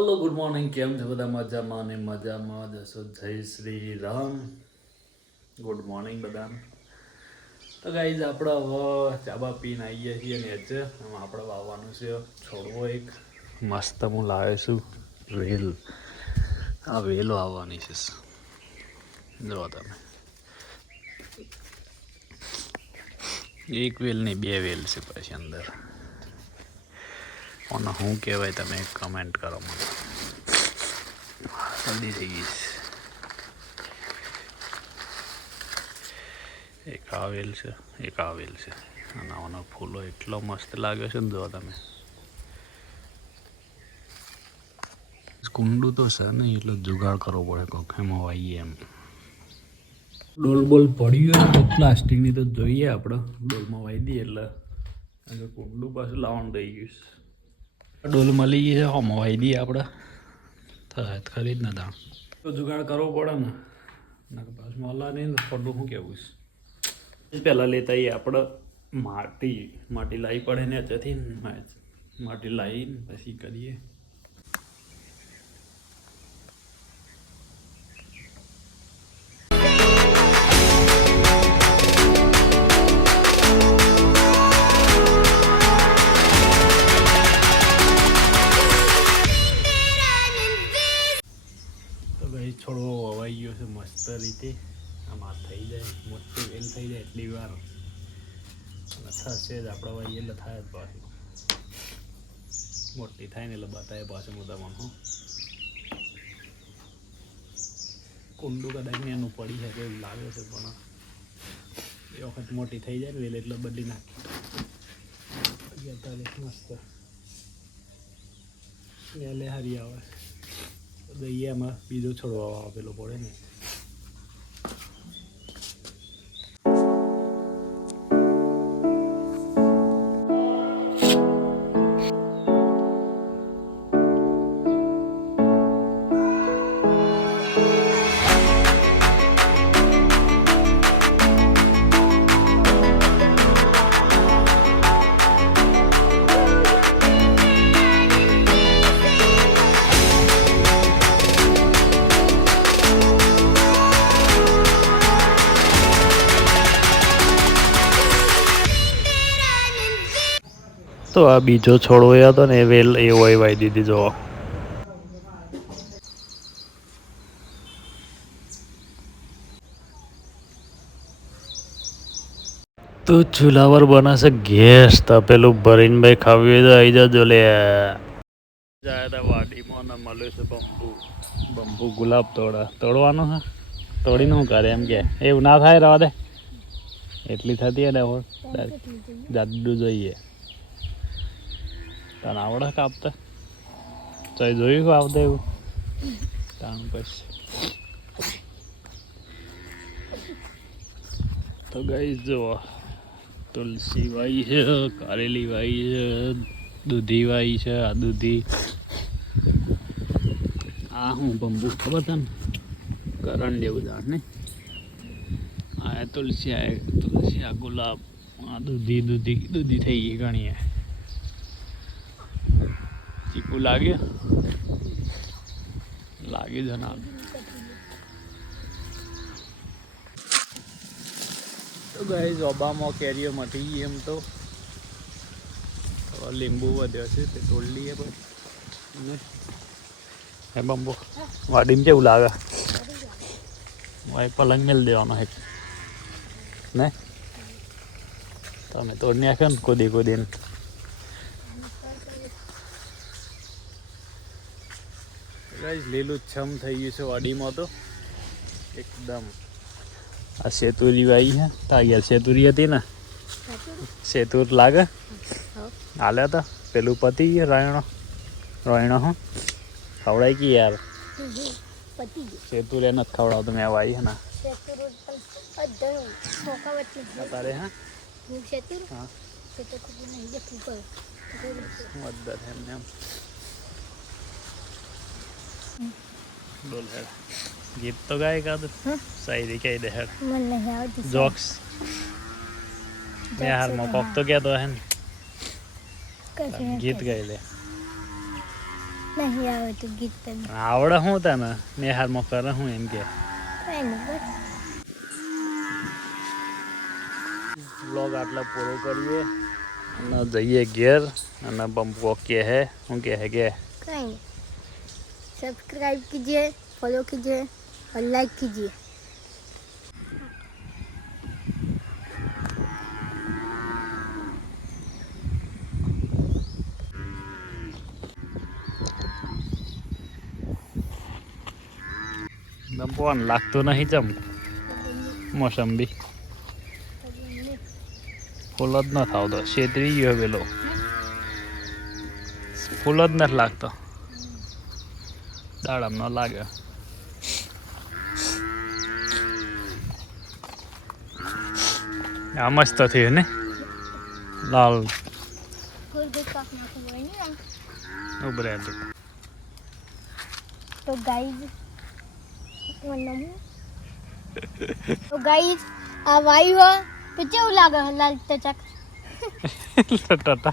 Hello good morning, કેમ છો બધા? મજામાં ને મજામાં જશો. જય શ્રી રામ. ગુડ મોર્નિંગ બધાને. તો ગાઈઝ આપણે હવે ચાબા પીને આવીએ છીએ ને આજે આપણે વાવવાનું છે છોડવો એક મસ્ત હું લાવે છું વેલ. આ વેલો આવવાની છે, જો તમે એક વેલ નહીં બે વેલ છે પછી અંદર. અને શું કહેવાય તમે કમેન્ટ કરો મને. જલ્દી થઈ ગઈ એક આવેલ છે એક આવેલ છે અને આનો ફૂલો એટલો મસ્ત લાગે છે ને જો તમે. કુંડું તો છે નહીં એટલે જુગાડ કરવો પડે કોક એમાં વાઈએ એમ. ડોલ બોલ પડ્યું હોય તો પ્લાસ્ટિકની તો જોઈએ આપણે ડોલમાં વાઈ દઈએ એટલે કુંડું પાછું લાવવાનું થઈ ગયું છે. ડોલ મળી ગઈ છે આમાં વાઈ દઈએ આપણે થાય ખરી જ ના તો જુગાડ કરવો પડે ને પાછું મળવા નહીં ને ખોટું શું કહેવું છે. પહેલાં લેતા આવીએ આપણે માટી લાવી પડે ને ત્યાંથી માટી લાવીને પછી કરીએ. છોડવો વવાઈ ગયો છે મસ્ત રીતે. આમાં થઈ જાય મોટી વેલ થઈ જાય એટલી વાર થશે જ આપણે વાઈ એટલે થાય જ પાછું મોટી થાય ને એટલે બતાવે પાછું હું તમને કુંડું કદાચ એનું પડી શકે એવું લાગે છે પણ એ વખત મોટી થઈ જાય ને વેલ એટલે બદલી નાખી મસ્ત વેલે હારી આવે. દહીંયામાં બીજો છોડવા આપેલો પડે ને. તો આ બીજો છોડવો હતો ને એ વેલ એવો વાઈ દીધી જો. તો ચૂલાવર બનાશે ગેસ તપેલું ભરીને ભાઈ ખાવી હોય તો આવી જજો લે. જાય હતા વાડીમાં ને મળ્યું છે બંબુ ગુલાબ તોડવાનું છે. તોડીને શું કરે એમ કે એવું ના થાય રવા દે એટલી થતી હે ને જાડું જોઈએ. તને આવડે કાપતા ચાઈ જોયું આવતા એવું તાણ પછી. તો ગઈ જો તુલસી વાઈ છે, કારેલી વાઈ છે, દૂધી વાઈ છે. આ દૂધી આ હું બંબુ ખબર છે ને કરણ જેવું જાણ ને. આ તુલસી આ ગુલાબ આ દૂધી થઈ ગઈ ઘણી. ચીકુ લાગે જનાબ. તો ગાઈઝ ઓબામાં કેરીઓ મટી ગઈ એમ તો લીંબુ વધ્યો છે તે તોડી લઈએ પછી. હે બંબો વાડીમાં કેવું લાગે? ભાઈ પલંગ મેળ દેવાનો હે ને તમે તોડી નાખ્યો ને કૂદીને. ગાઈઝ લીલું છમ થઈ ગયું છે વાડીમાં તો એકદમ. આ સેતુરી વાઈ છે તાગ્યા સેતુરી હતી ને સેતુર લાગે હાલે તો પેલું પતી ગયું રોયણો હું ખવડાય કે યાર સેતુર એને જ ખવડાવતો મેં વાઈ હે ને તારે હા મદદ એમને એમ બોલ હેડ ગીત તો ગાય કાદું શાયરી કહી દે હેડ જોક્સ મેં હાલમાં કોક તો કહેતો હે ને ગીત ગાઈ લે. નહીં આવે તો ગીત તને આવડે શું તને નેહારમાં કરે હું એમ કે કઈ નહીં બસ વ્લોગ આટલા પૂરો કરીએ અને જઈએ ઘેર અને બમ્પો કે હે શું કે હે કે कहीं नहीं सब्सक्राइब कीजिए फॉलो कीजिए और लाइक कीजिए બમ્પો લાગતું નહીં જમ મોસંબી ફૂલ જ ન થાવતો છેતરી ગયો પેલો ફૂલ જ નથી લાગતો દાડમ ન લાગે આ મસ્ત થયું ને લાલ ઉભરે तो गाइस अब आई हो तो क्या लगा लाल चचक ટાટા